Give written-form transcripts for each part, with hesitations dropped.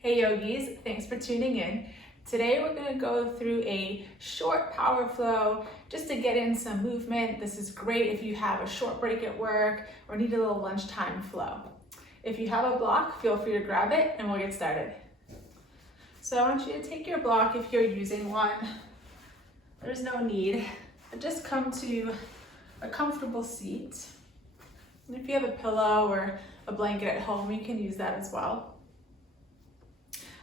Hey yogis, thanks for tuning in. Today we're going to go through a short power flow just to get in some movement. This is great if you have a short break at work or need a little lunchtime flow. If you have a block, feel free to grab it and we'll get started. So I want you to take your block if you're using one. There's no need, but just come to a comfortable seat. And if you have a pillow or a blanket at home, you can use that as well.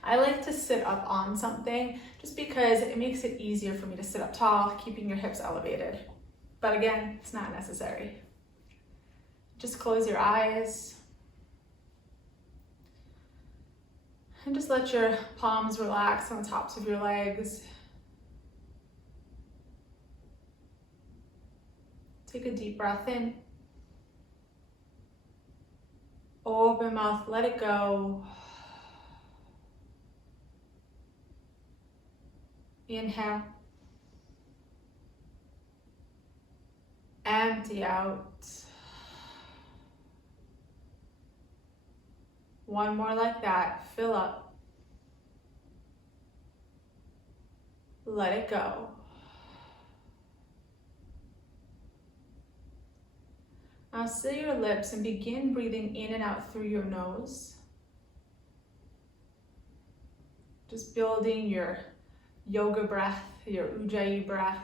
I like to sit up on something just because it makes it easier for me to sit up tall, keeping your hips elevated. But again, it's not necessary. Just close your eyes and just let your palms relax on the tops of your legs. Take a deep breath in. Open mouth, let it go. Inhale. Empty out. One more like that. Fill up. Let it go. Now seal your lips and begin breathing in and out through your nose. Just building your yoga breath, your ujjayi breath.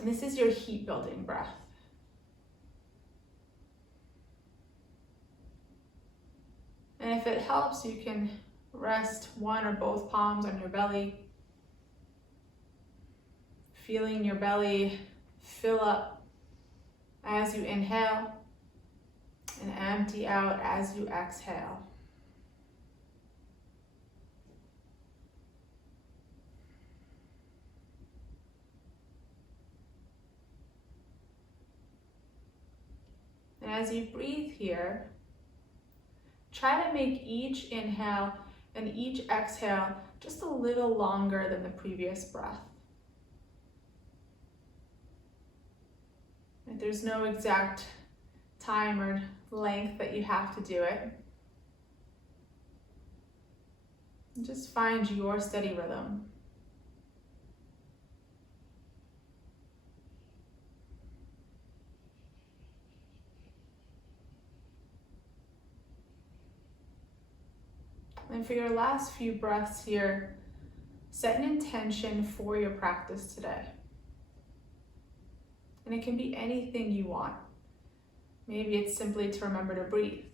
And this is your heat building breath. And if it helps, you can rest one or both palms on your belly, feeling your belly fill up as you inhale and empty out as you exhale. And as you breathe here, try to make each inhale and each exhale just a little longer than the previous breath. And there's no exact time or length that you have to do it. And just find your steady rhythm. And for your last few breaths here, set an intention for your practice today. And it can be anything you want. Maybe it's simply to remember to breathe.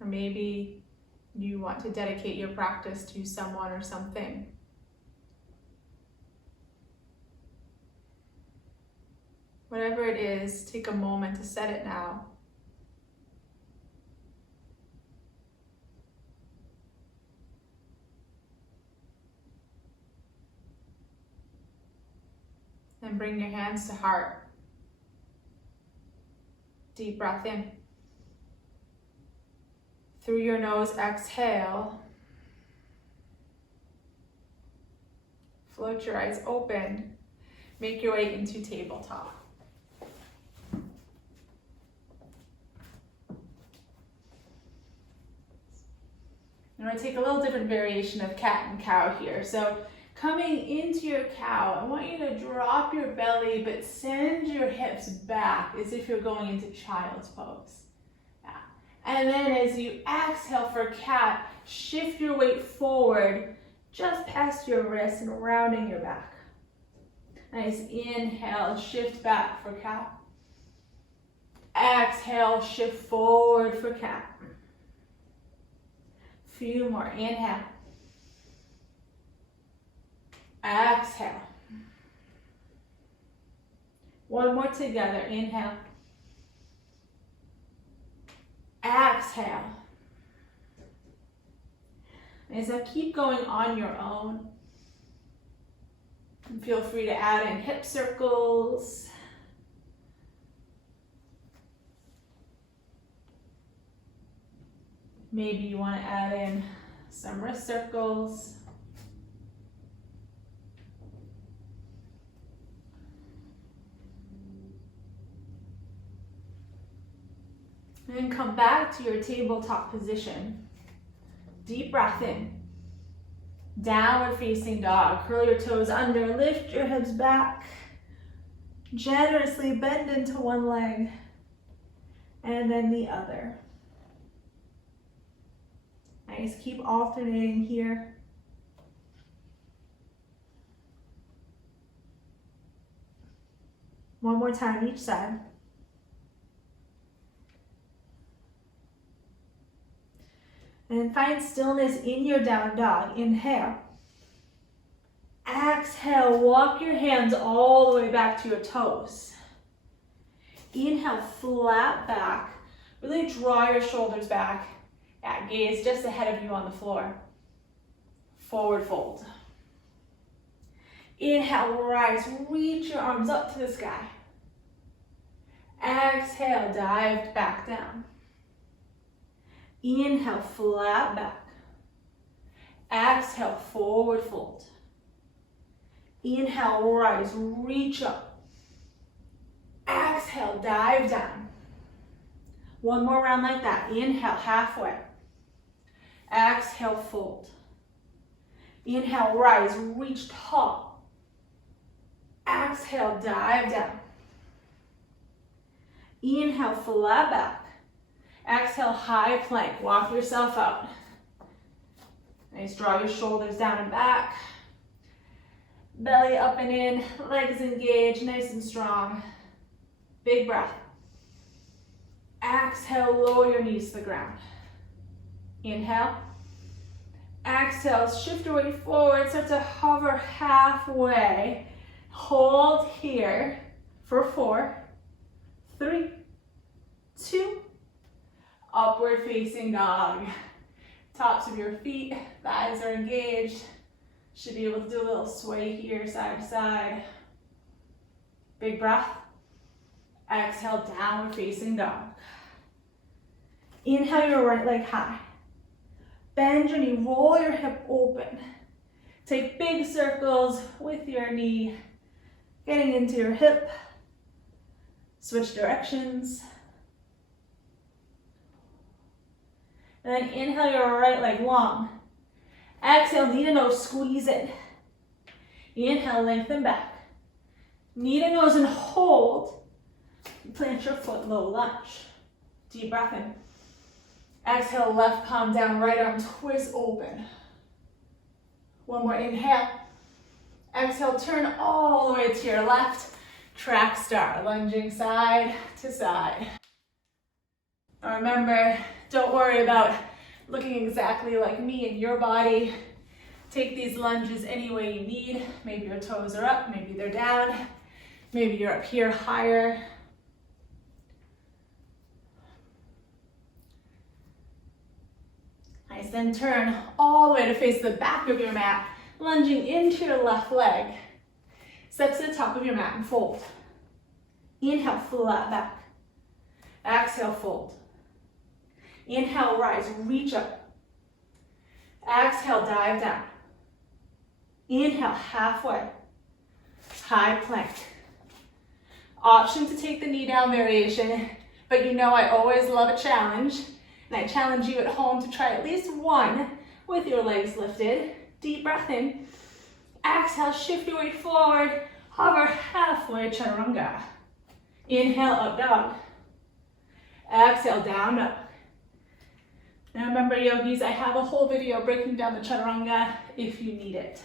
Or maybe you want to dedicate your practice to someone or something. Whatever it is, take a moment to set it now. And bring your hands to heart. Deep breath in. Through your nose, exhale. Float your eyes open. Make your way into tabletop. I'm going to take a little different variation of cat and cow here. So coming into your cow, I want you to drop your belly, but send your hips back as if you're going into child's pose. Yeah. And then as you exhale for cat, shift your weight forward, just past your wrist and rounding your back. Nice inhale, shift back for cat. Exhale, shift forward for cat. Few more, inhale. Exhale. One more together. Inhale. Exhale. As I keep going on your own, feel free to add in hip circles. Maybe you want to add in some wrist circles. And then come back to your tabletop position. Deep breath in. Downward facing dog. Curl your toes under, lift your hips back. Generously bend into one leg and then the other. Nice, keep alternating here. One more time each side. And find stillness in your down dog. Inhale. Exhale, walk your hands all the way back to your toes. Inhale, flat back. Really draw your shoulders back. Gaze just ahead of you on the floor. Forward fold. Inhale, rise, reach your arms up to the sky. Exhale, dive back down. Inhale, flat back. Exhale, forward fold. Inhale, rise, reach up. Exhale, dive down. One more round like that. Inhale, halfway. Exhale, fold. Inhale, rise, reach tall. Exhale, dive down. Inhale, flat back. Exhale, high plank. Walk yourself out. Nice, draw your shoulders down and back. Belly up and in, legs engaged, nice and strong. Big breath. Exhale, lower your knees to the ground. Inhale. Exhale, shift your weight forward, start to hover halfway. Hold here for 4, 3, 2, upward facing dog. Tops of your feet, thighs are engaged. Should be able to do a little sway here, side to side. Big breath. Exhale, downward facing dog. Inhale your right leg high. Bend your knee, roll your hip open. Take big circles with your knee, getting into your hip. Switch directions. And then inhale your right leg long. Exhale, knee to nose, squeeze it. Inhale, lengthen back. Knee to nose and hold. Plant your foot, low lunge. Deep breath in. Exhale, left palm down, right arm twist open. One more inhale. Exhale, turn all the way to your left. Track star, lunging side to side. Now remember, don't worry about looking exactly like me in your body. Take these lunges any way you need. Maybe your toes are up, maybe they're down. Maybe you're up here higher. Nice, then turn all the way to face the back of your mat, lunging into your left leg. Step to the top of your mat and fold. Inhale, flat back. Exhale, fold. Inhale, rise, reach up. Exhale, dive down. Inhale, halfway. High plank. Option to take the knee down variation, but you know I always love a challenge, and I challenge you at home to try at least one with your legs lifted. Deep breath in. Exhale, shift your weight forward. Hover halfway, chaturanga. Inhale, up dog. Exhale, down dog. Now remember, yogis, I have a whole video breaking down the chaturanga if you need it.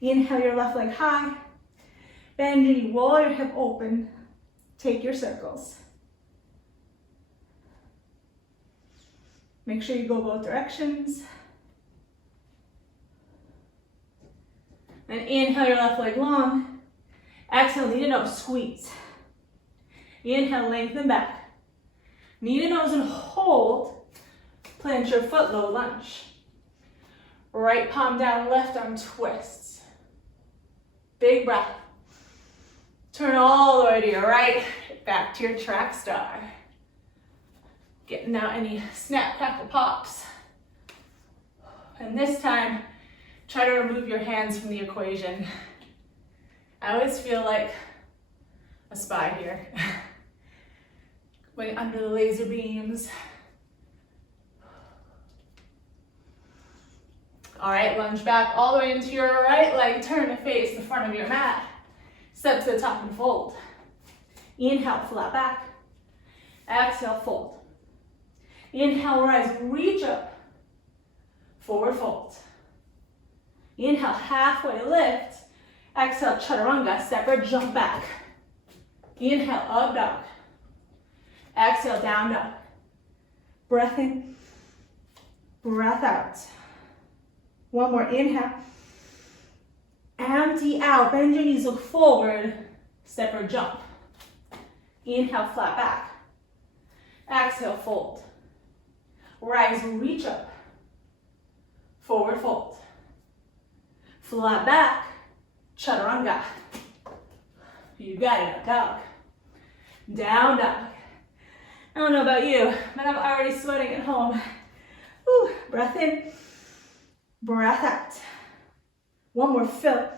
Inhale your left leg high. Bend your knee, roll your hip open. Take your circles. Make sure you go both directions. And inhale your left leg long. Exhale, knee to nose, squeeze. Inhale, lengthen back. Knee to nose and hold. Plant your foot, low lunge. Right palm down, left arm twists. Big breath. Turn all the way to your right, back to your track star. Getting out any snap, crackle, pops. And this time, try to remove your hands from the equation. I always feel like a spy here. Going under the laser beams. All right, lunge back all the way into your right leg. Turn to face the front of your mat. Step to the top and fold. Inhale, flat back. Exhale, fold. Inhale, rise, reach up. Forward fold. Inhale, halfway lift. Exhale, chaturanga, step or jump back. Inhale, up dog. Exhale, down dog. Breath in, breath out. One more, inhale. Empty out, bend your knees, look forward. Step or jump. Inhale, flat back. Exhale, fold. Rise, reach up. Forward fold. Flat back, chaturanga. You got it, up dog. Down dog. I don't know about you, but I'm already sweating at home. Whew. Breath in, breath out. One more, fill.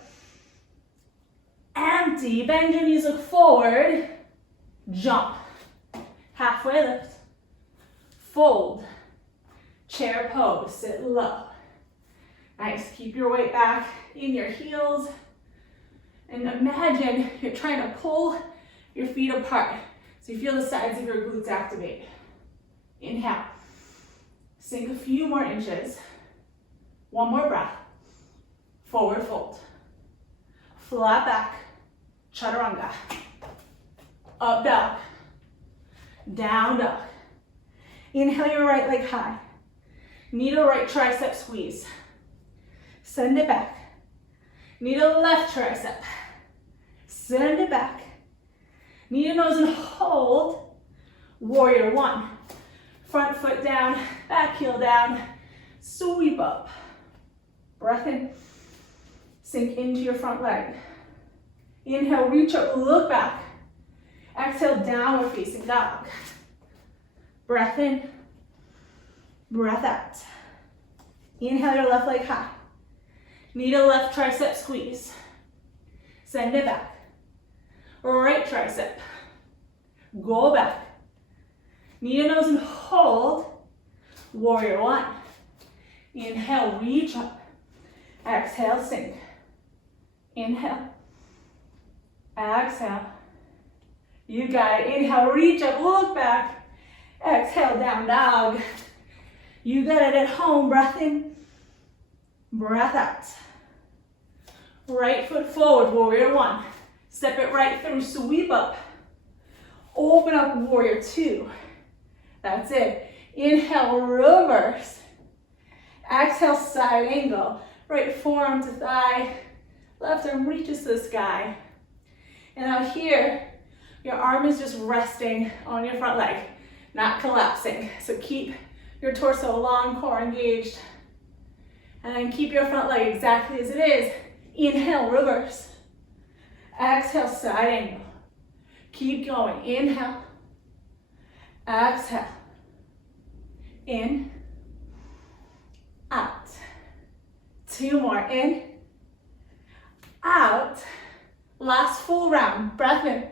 Empty, bend your knees, look forward. Jump. Halfway lift. Fold. Chair pose, sit low. Nice, keep your weight back in your heels. And imagine you're trying to pull your feet apart. So you feel the sides of your glutes activate. Inhale. Sink a few more inches. One more breath. Forward fold. Flat back. Chaturanga. Up dog. Down dog. Inhale your right leg high. Knee to right tricep squeeze. Send it back. Knee to left tricep. Send it back. Knee to nose and hold. Warrior one. Front foot down, back heel down. Sweep up. Breath in. Sink into your front leg. Inhale, reach up, look back. Exhale, downward facing dog. Breath in. Breath out. Inhale your left leg high. Knee to left tricep squeeze. Send it back. Right tricep. Go back. Knee to nose and hold. Warrior one. Inhale, reach up. Exhale, sink. Inhale. Exhale. You got it. Inhale, reach up, look back. Exhale, down dog. You got it at home. Breath in. Breath out. Right foot forward, warrior one. Step it right through, sweep up. Open up, warrior two. That's it. Inhale, reverse. Exhale, side angle. Right forearm to thigh. Left arm reaches to the sky. And out here, your arm is just resting on your front leg, not collapsing. So keep your torso long, core engaged. And then keep your front leg exactly as it is. Inhale, reverse. Exhale, side angle. Keep going. Inhale. Exhale. In. Out. Two more. In. Out. Last full round. Breath in.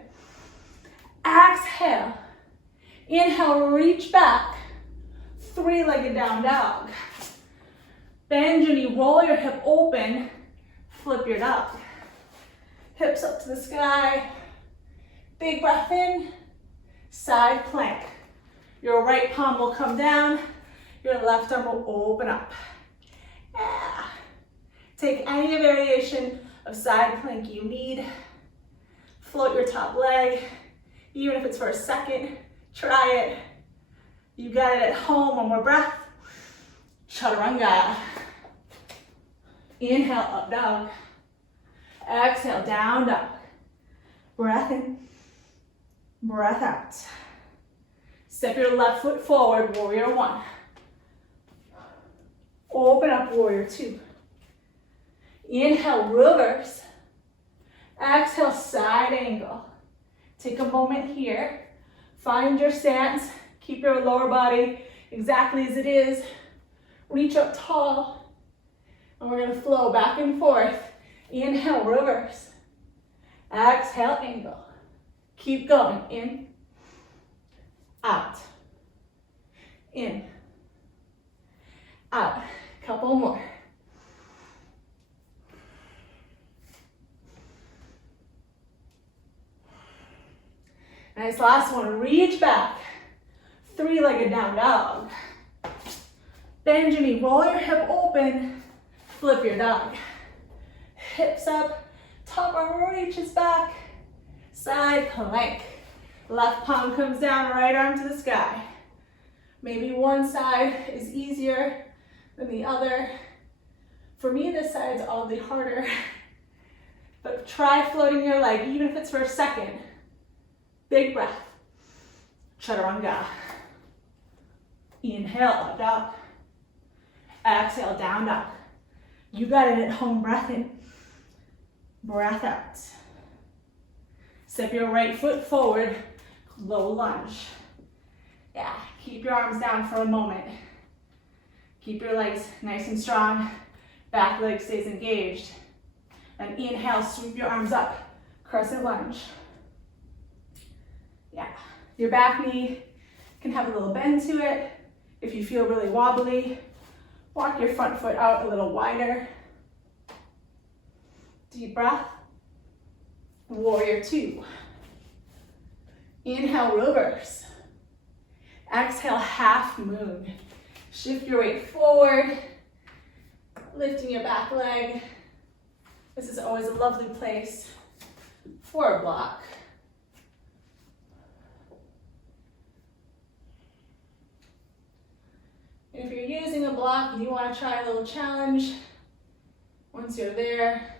Exhale. Inhale, reach back. Three-legged down dog. Bend your knee, roll your hip open. Flip your dog. Hips up to the sky. Big breath in. Side plank. Your right palm will come down. Your left arm will open up. Yeah. Take any variation of side plank you need. Float your top leg. Even if it's for a second, try it. You got it at home. One more breath. Chaturanga. Inhale, up dog. Exhale, down dog. Breath in, breath out. Step your left foot forward, warrior one. Open up, warrior two. Inhale, reverse. Exhale, side angle. Take a moment here. Find your stance. Keep your lower body exactly as it is. Reach up tall. And we're gonna flow back and forth. Inhale, reverse. Exhale, angle. Keep going. In. out, in, out. Couple more. Nice, last one, reach back. Three-legged down dog. Bend your knee, roll your hip open, flip your dog. Hips up, top arm reaches back, side plank. Left palm comes down, right arm to the sky. Maybe one side is easier than the other. For me, this side's oddly harder, but try floating your leg, even if it's for a second. Big breath. Chaturanga. Inhale, up dog. Exhale, down dog. You got it at home, breath in. Breath out. Step your right foot forward, low lunge. Yeah, keep your arms down for a moment. Keep your legs nice and strong. Back leg stays engaged. And inhale, sweep your arms up. Crescent lunge. Yeah, your back knee can have a little bend to it. If you feel really wobbly, walk your front foot out a little wider. Deep breath. Warrior two. Inhale, reverse. Exhale, half moon. Shift your weight forward, lifting your back leg. This is always a lovely place for a block. If you're using a block and you want to try a little challenge, once you're there,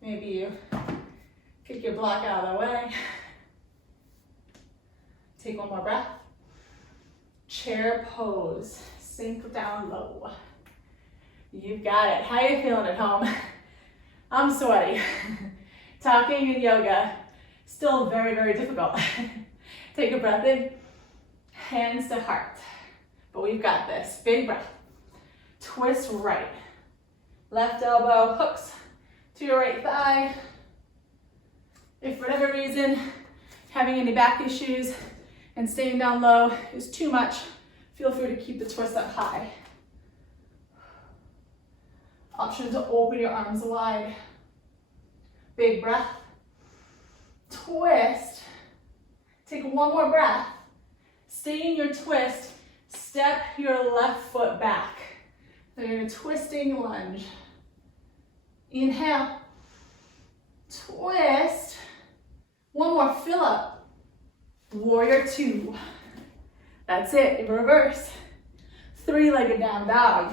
maybe you kick your block out of the way. Take one more breath. Chair pose, sink down low. You've got it. How you feeling at home? I'm sweaty. Talking and yoga, still very, very difficult. Take a breath in, hands to heart. But we've got this. Big breath. Twist right. Left elbow hooks to your right thigh. If for whatever reason, having any back issues and staying down low is too much, feel free to keep the twist up high. Option to open your arms wide. Big breath. Twist. Take one more breath. Stay in your twist. Step your left foot back. So you're in a twisting lunge. Inhale. Twist. One more, fill up. Warrior two. That's it, in reverse. Three-legged down dog.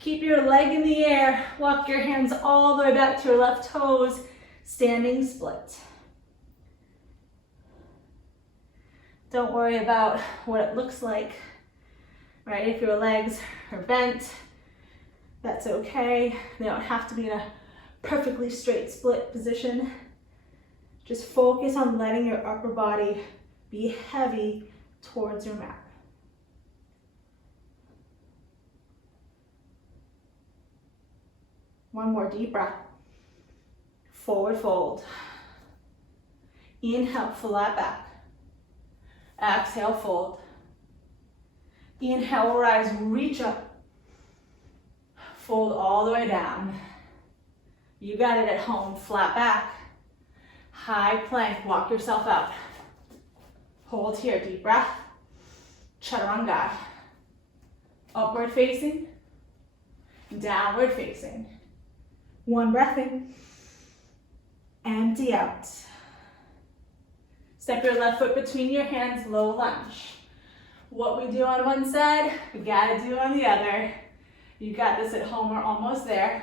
Keep your leg in the air. Walk your hands all the way back to your left toes. Standing split. Don't worry about what it looks like, right? If your legs are bent, that's okay. They don't have to be in a perfectly straight split position. Just focus on letting your upper body be heavy towards your mat. One more deep breath. Forward fold. Inhale, flat back. Exhale, fold. Inhale, rise, reach up. Fold all the way down. You got it at home, flat back. High plank, walk yourself up. Hold here, deep breath. Chaturanga. Upward facing, downward facing. One breath in, empty out. Step your left foot between your hands, low lunge. What we do on one side, we gotta do on the other. You got this at home, we're almost there.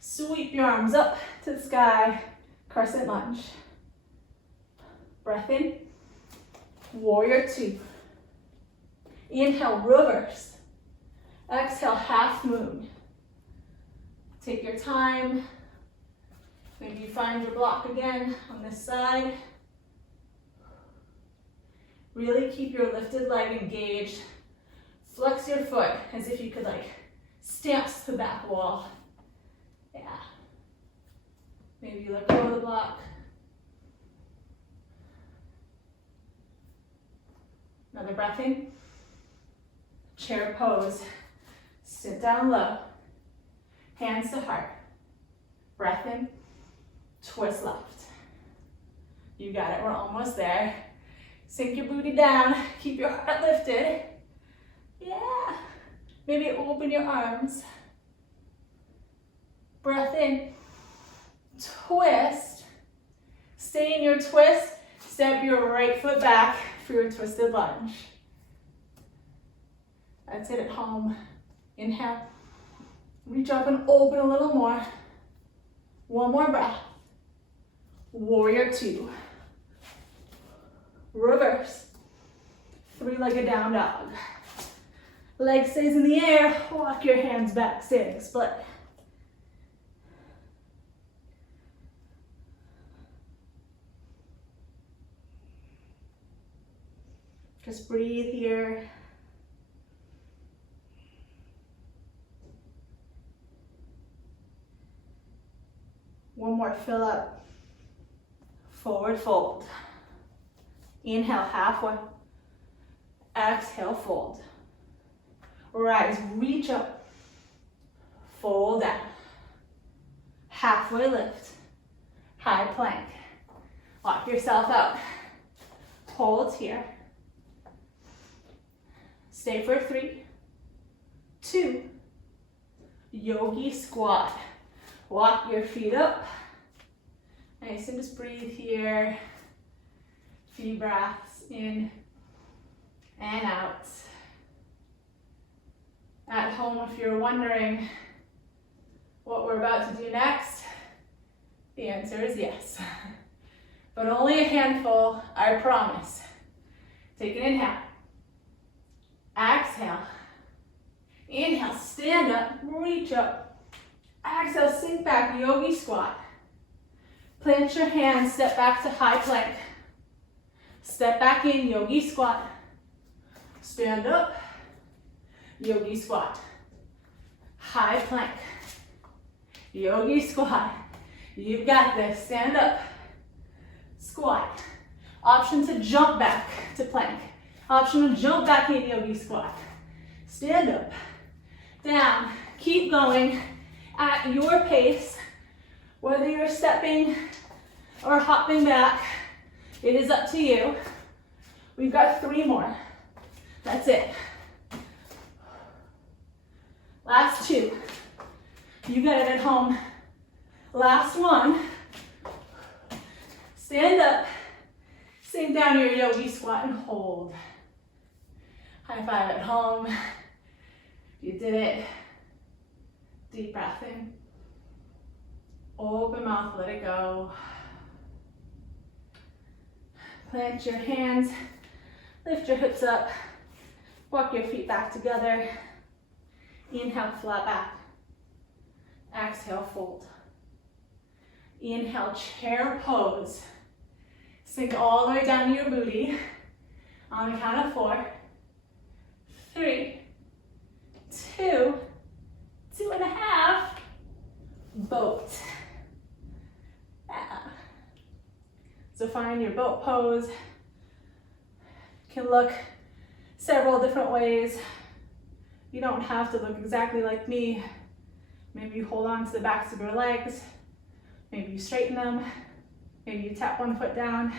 Sweep your arms up to the sky, crescent lunge. Breath in, warrior two. Inhale, reverse. Exhale, half moon. Take your time. Maybe you find your block again on this side. Really keep your lifted leg engaged. Flex your foot as if you could stamp to the back wall. Yeah. Maybe you let go of the block. Another breath in. Chair pose. Sit down low. Hands to heart. Breath in. Twist left. You got it, we're almost there. Sink your booty down. Keep your heart lifted. Yeah. Maybe open your arms. Breath in. Twist. Stay in your twist. Step your right foot back for your twisted lunge. That's it at home. Inhale. Reach up and open a little more. One more breath. Warrior two. Reverse. Three-legged down dog. Leg stays in the air. Walk your hands back, standing split. Just breathe here. One more fill up. Forward fold. Inhale, halfway. Exhale, fold. Rise, reach up. Fold down. Halfway lift. High plank. Lock yourself out. Hold here. Stay for 3, 2. Yogi squat. Walk your feet up. Nice, and just breathe here. Few breaths in and out. At home, if you're wondering what we're about to do next, the answer is yes. But only a handful, I promise. Take an inhale. Exhale. Inhale, stand up, reach up. Exhale, sink back, yogi squat. Plant your hands, step back to high plank. Step back in, yogi squat. Stand up, yogi squat. High plank, yogi squat. You've got this, stand up, squat. Option to jump back to plank. Option to jump back in, yogi squat. Stand up, down, keep going at your pace. Whether you're stepping or hopping back, it is up to you. We've got 3 more. That's it. Last 2. You got it at home. Last 1. Stand up, sink down your yogi squat and hold. High five at home. You did it. Deep breath in. Open mouth, let it go. Plant your hands, lift your hips up, walk your feet back together. Inhale, flat back. Exhale, fold. Inhale, chair pose. Sink all the way down to your booty. On the count of 4, 3, 2, 2.5. Boat. So find your boat pose. Can look several different ways. You don't have to look exactly like me. Maybe you hold on to the backs of your legs. Maybe you straighten them. Maybe you tap one foot down.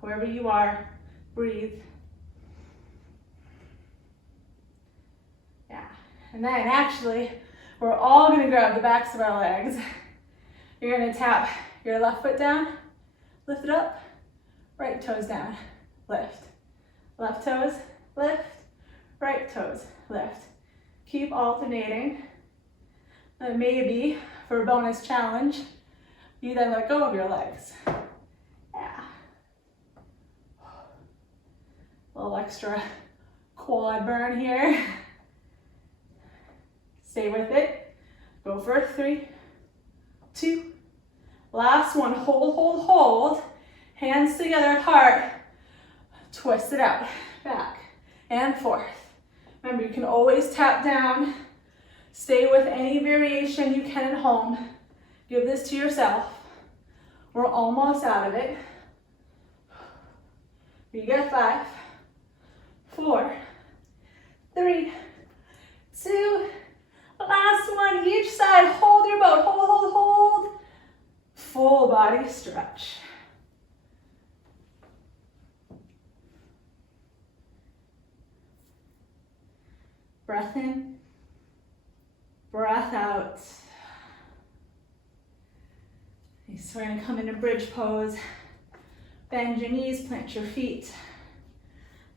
Wherever you are, breathe. Yeah, and then actually, we're all gonna grab the backs of our legs. You're gonna tap your left foot down, lift it up, right toes down, lift. Left toes, lift, right toes, lift. Keep alternating. And maybe, for a bonus challenge, you then let go of your legs. Yeah. A little extra quad burn here. Stay with it. Go for 3, 2. Last one, hold, hold, hold. Hands together at heart. Twist it out, back and forth. Remember, you can always tap down. Stay with any variation you can at home. Give this to yourself. We're almost out of it. You get 5, 4, 3, 2, last one, each side. Hold your boat, hold, hold, hold. Full body stretch. Breath in, breath out. So we're gonna come into bridge pose. Bend your knees, plant your feet.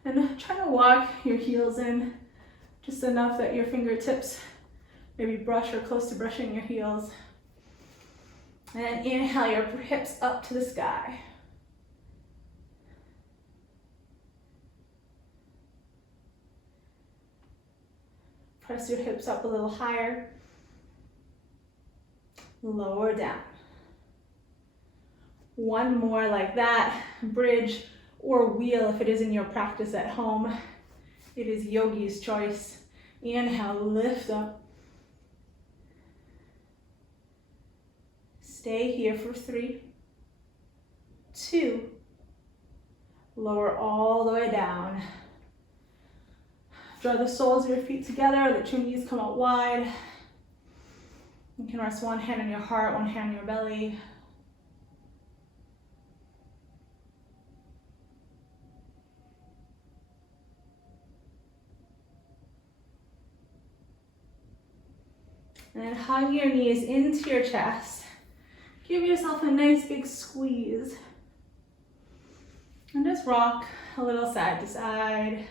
And try to walk your heels in just enough that your fingertips maybe brush or close to brushing your heels. And then inhale your hips up to the sky. Press your hips up a little higher. Lower down. One more like that. Bridge or wheel if it is in your practice at home. It is yogi's choice. Inhale, lift up. Stay here for 3, 2. Lower all the way down. Draw the soles of your feet together, let your knees come out wide. You can rest one hand on your heart, one hand on your belly. And then hug your knees into your chest. Give yourself a nice big squeeze. And just rock a little side to side.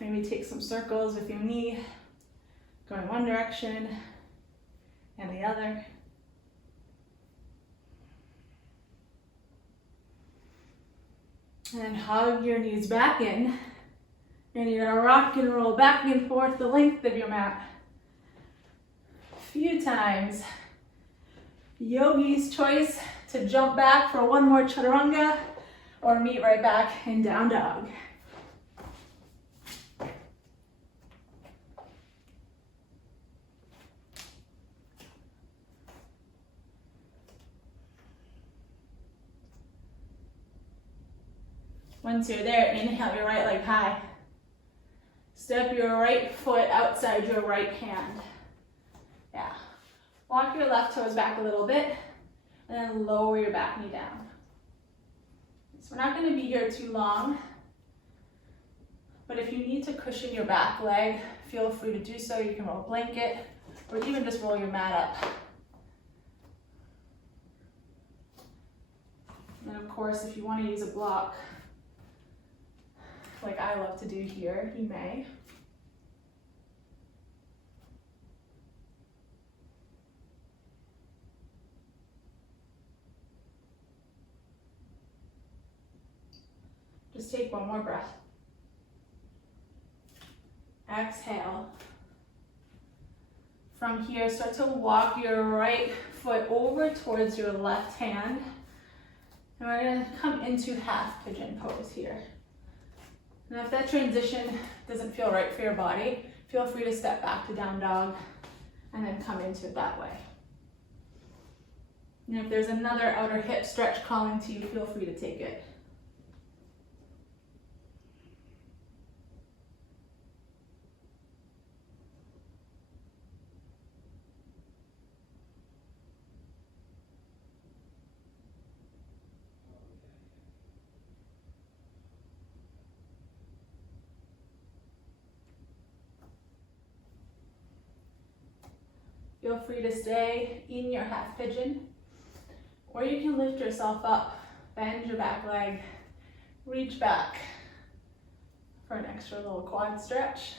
Maybe take some circles with your knee, going one direction and the other. And then hug your knees back in. And you're gonna rock and roll back and forth the length of your mat. A few times. Yogi's choice to jump back for one more chaturanga or meet right back in down dog. Once you're there, inhale your right leg high. Step your right foot outside your right hand. Yeah. Walk your left toes back a little bit, and then lower your back knee down. So we're not going to be here too long, but if you need to cushion your back leg, feel free to do so. You can roll a blanket, or even just roll your mat up. And of course, if you want to use a block, like I love to do here, you may. Just take one more breath. Exhale. From here, start to walk your right foot over towards your left hand. And we're gonna come into half pigeon pose here. Now if that transition doesn't feel right for your body, feel free to step back to down dog and then come into it that way. And if there's another outer hip stretch calling to you, feel free to take it. Feel free to stay in your half pigeon, or you can lift yourself up, bend your back leg, reach back for an extra little quad stretch.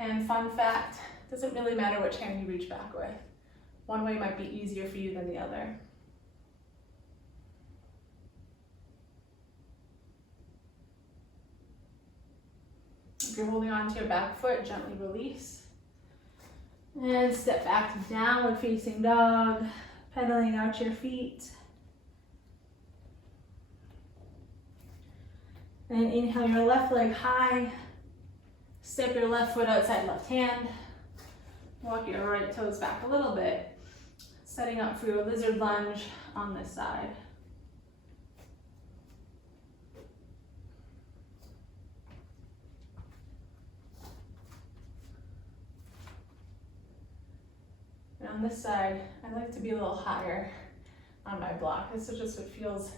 And fun fact, it doesn't really matter which hand you reach back with. One way might be easier for you than the other. If you're holding on to your back foot, gently release. And step back to downward facing dog, pedaling out your feet. And inhale your left leg high. Step your left foot outside left hand. Walk your right toes back a little bit, setting up for your lizard lunge on this side. on this side, I like to be a little higher on my block. This is just what feels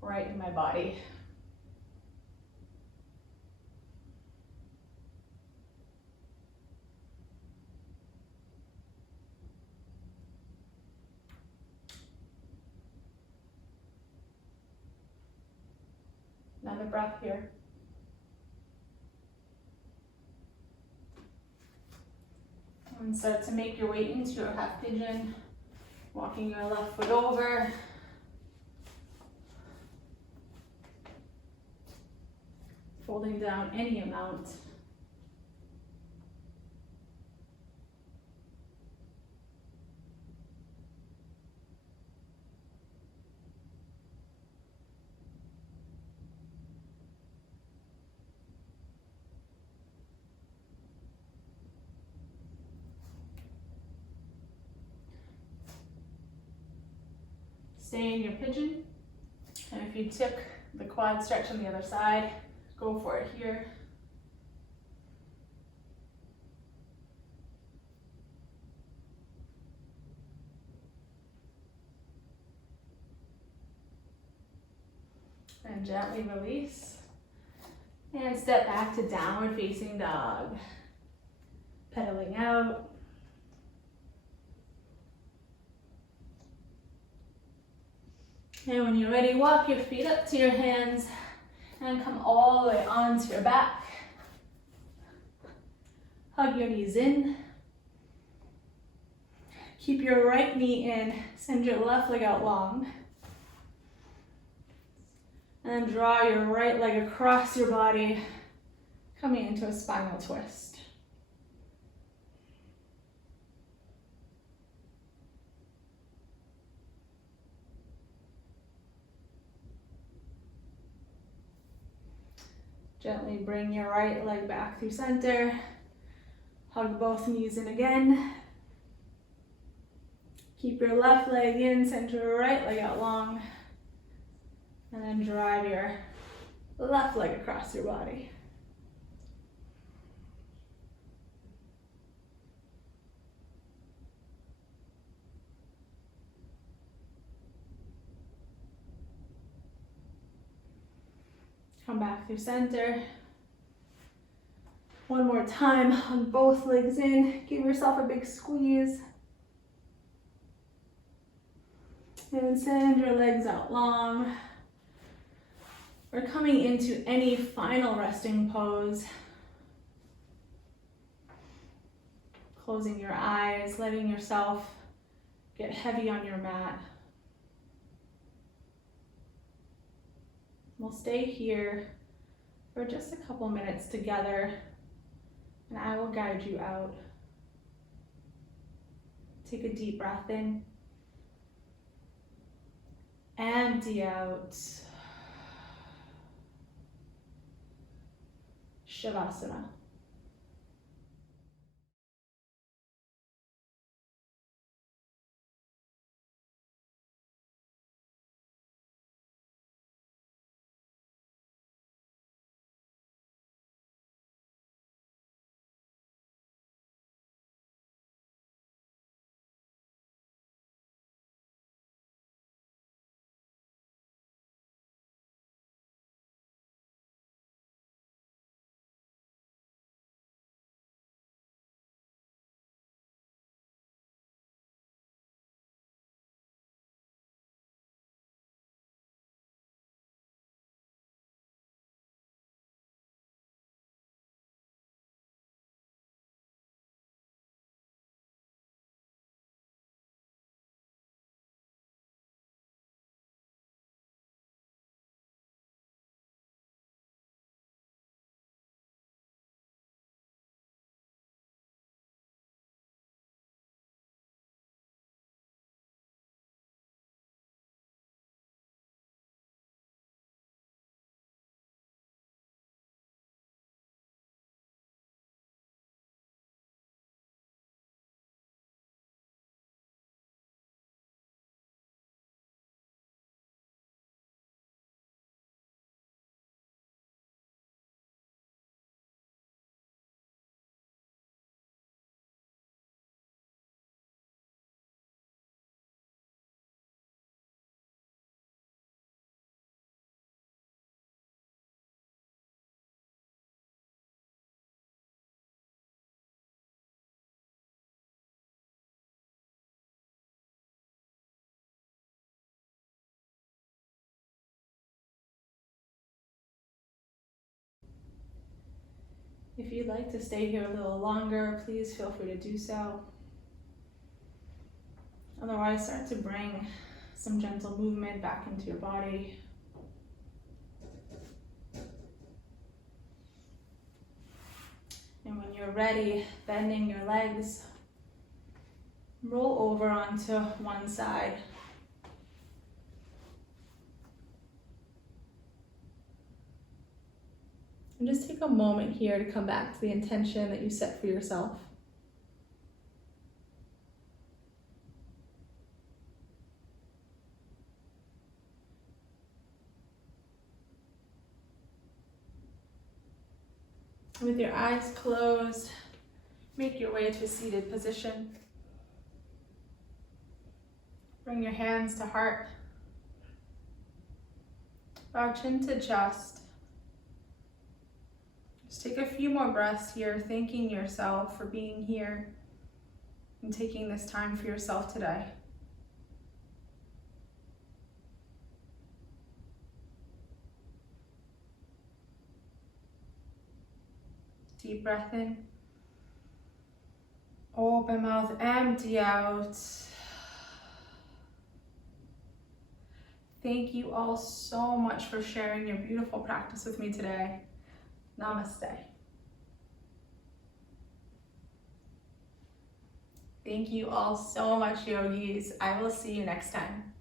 right in my body. Another breath here. And start to make your way into your half pigeon, walking your left foot over. Folding down any amount. Stay in your pigeon, and if you took the quad stretch on the other side, go for it here. And gently release. And step back to downward facing dog. Pedaling out. And when you're ready, walk your feet up to your hands and come all the way onto your back. Hug your knees in. Keep your right knee in. Send your left leg out long. And then draw your right leg across your body, coming into a spinal twist. Gently bring your right leg back through center. Hug both knees in again. Keep your left leg in, send your right leg out long. And then drive your left leg across your body. Come back through center. One more time, hug both legs in. Give yourself a big squeeze. And send your legs out long. We're coming into any final resting pose. Closing your eyes, letting yourself get heavy on your mat. We'll stay here for just a couple minutes together, and I will guide you out. Take a deep breath in. Empty out. Shavasana. If you'd like to stay here a little longer, please feel free to do so. Otherwise, start to bring some gentle movement back into your body. And when you're ready, bending your legs, roll over onto one side. And just take a moment here to come back to the intention that you set for yourself. With your eyes closed, make your way to a seated position. Bring your hands to heart. Bow chin to chest. Just take a few more breaths here, thanking yourself for being here and taking this time for yourself today. Deep breath in. Open mouth, empty out. Thank you all so much for sharing your beautiful practice with me today. Namaste. Thank you all so much, yogis. I will see you next time.